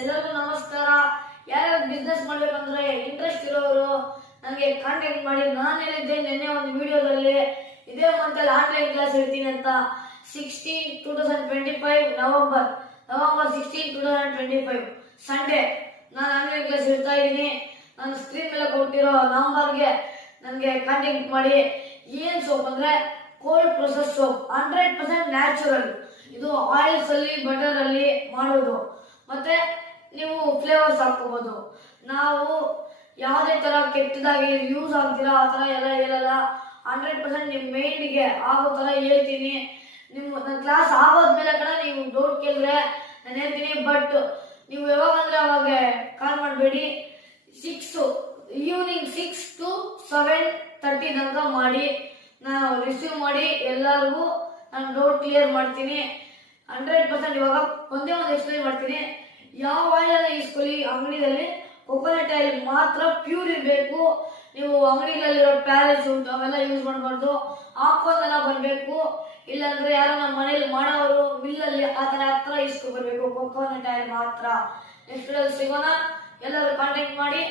ಎಲ್ಲರಿಗೂ ನಮಸ್ಕಾರ. ಯಾರ್ಯಾರು ಬಿಸ್ನೆಸ್ ಮಾಡ್ಬೇಕಂದ್ರೆ ಇಂಟ್ರೆಸ್ಟ್ ಇರೋರು ನನಗೆ ಕಾಂಟ್ಯಾಕ್ಟ್ ಮಾಡಿ. ನಾನು ಹೇಳಿದ್ದೆ ನಿನ್ನೆ ಒಂದು ವಿಡಿಯೋದಲ್ಲಿ ಇದೇ ಮಂತಲ್ಲಿ ಆನ್ಲೈನ್ ಕ್ಲಾಸ್ ಇರ್ತೀನಿ ಅಂತ. 16/2025 ನವೆಂಬರ್ 16, 2025 ಸಂಡೇ ನಾನು ಆನ್ಲೈನ್ ಕ್ಲಾಸ್ ಇರ್ತಾ ಇದ್ದೀನಿ. ನಾನು ಸ್ಕ್ರೀನ್ ಮೇಲೆ ಕೊಟ್ಟಿರೋ ನಂಬರ್ಗೆ ನನಗೆ ಕಾಂಟ್ಯಾಕ್ಟ್ ಮಾಡಿ. ಏನು ಸೋಪ್ ಅಂದರೆ ಕೋಲ್ಡ್ ಪ್ರೊಸೆಸ್ ಸೋಪ್, 100% ನ್ಯಾಚುರಲ್. ಇದು ಆಯಿಲ್ಸ್ ಅಲ್ಲಿ ಬಟರ್ ಅಲ್ಲಿ ಮಾಡೋದು. ಮತ್ತೆ ನೀವು ಫ್ಲೇವರ್ಸ್ ಹಾಕೋಬಹುದು. ನಾವು ಯಾವುದೇ ತರ ಕೆಟ್ಟದಾಗಿ ಯೂಸ್ ಆಗ್ತೀರಾ ಆ ತರ ಎಲ್ಲ ಹೇಳಲ್ಲ. 100% ನಿಮ್ಮ ಮೈಂಡ್ಗೆ ಆಗೋ ತರ ಹೇಳ್ತೀನಿ. ನನ್ನ ಕ್ಲಾಸ್ ಆಗೋದ್ಮೇಲೆ ಕಡೆ ನೀವು ಡೌಟ್ ಕೇಳಿದ್ರೆ ನಾನು ಹೇಳ್ತೀನಿ. ಬಟ್ ನೀವು ಯಾವಾಗ ಅಂದ್ರೆ ಅವಾಗ ಕಾಲ್ ಮಾಡಬೇಡಿ. ಈವ್ನಿಂಗ್ 6 to 7:30 ತನಕ ಮಾಡಿ. ನಾನು ರಿಸೀವ್ ಮಾಡಿ ಎಲ್ಲರಿಗೂ ನಾನು ಡೌಟ್ ಕ್ಲಿಯರ್ ಮಾಡ್ತೀನಿ. 100% ಇವಾಗ ಒಂದೇ ಒಂದು ಎಕ್ಸ್ಪ್ಲೈನ್ ಮಾಡ್ತೀನಿ. ಯಾವ ಆಯಿಲ್ ಇಸ್ಕೊಳ್ಳಿ, ಅಂಗಡಿಯಲ್ಲಿ ಕೊಕೊನಟ್ ಆಯಿಲ್ ಮಾತ್ರ ಪ್ಯೂರ್ ಇರಬೇಕು. ನೀವು ಅಂಗಡಿಗಳಲ್ಲಿರೋ ಪ್ಯಾರಾಶೂಟ್ ಅವೆಲ್ಲ ಯೂಸ್ ಮಾಡಬಾರ್ದು. ಹಾಕೋದೆಲ್ಲ ಬರಬೇಕು. ಇಲ್ಲಾಂದ್ರೆ ಯಾರೋ ನಮ್ಮ ಮನೇಲಿ ಮಾಡೋರು ಮಿಲ್ಲಲ್ಲಿ ಆ ಥರ ಇಸ್ಕೊ ಬರಬೇಕು. ಕೊಕೊನಟ್ ಆಯಿಲ್ ಮಾತ್ರ. ನೆಕ್ಸ್ಟ್ ಸಿಗೋಣ. ಎಲ್ಲರೂ ಕಾಂಟ್ಯಾಕ್ಟ್ ಮಾಡಿ.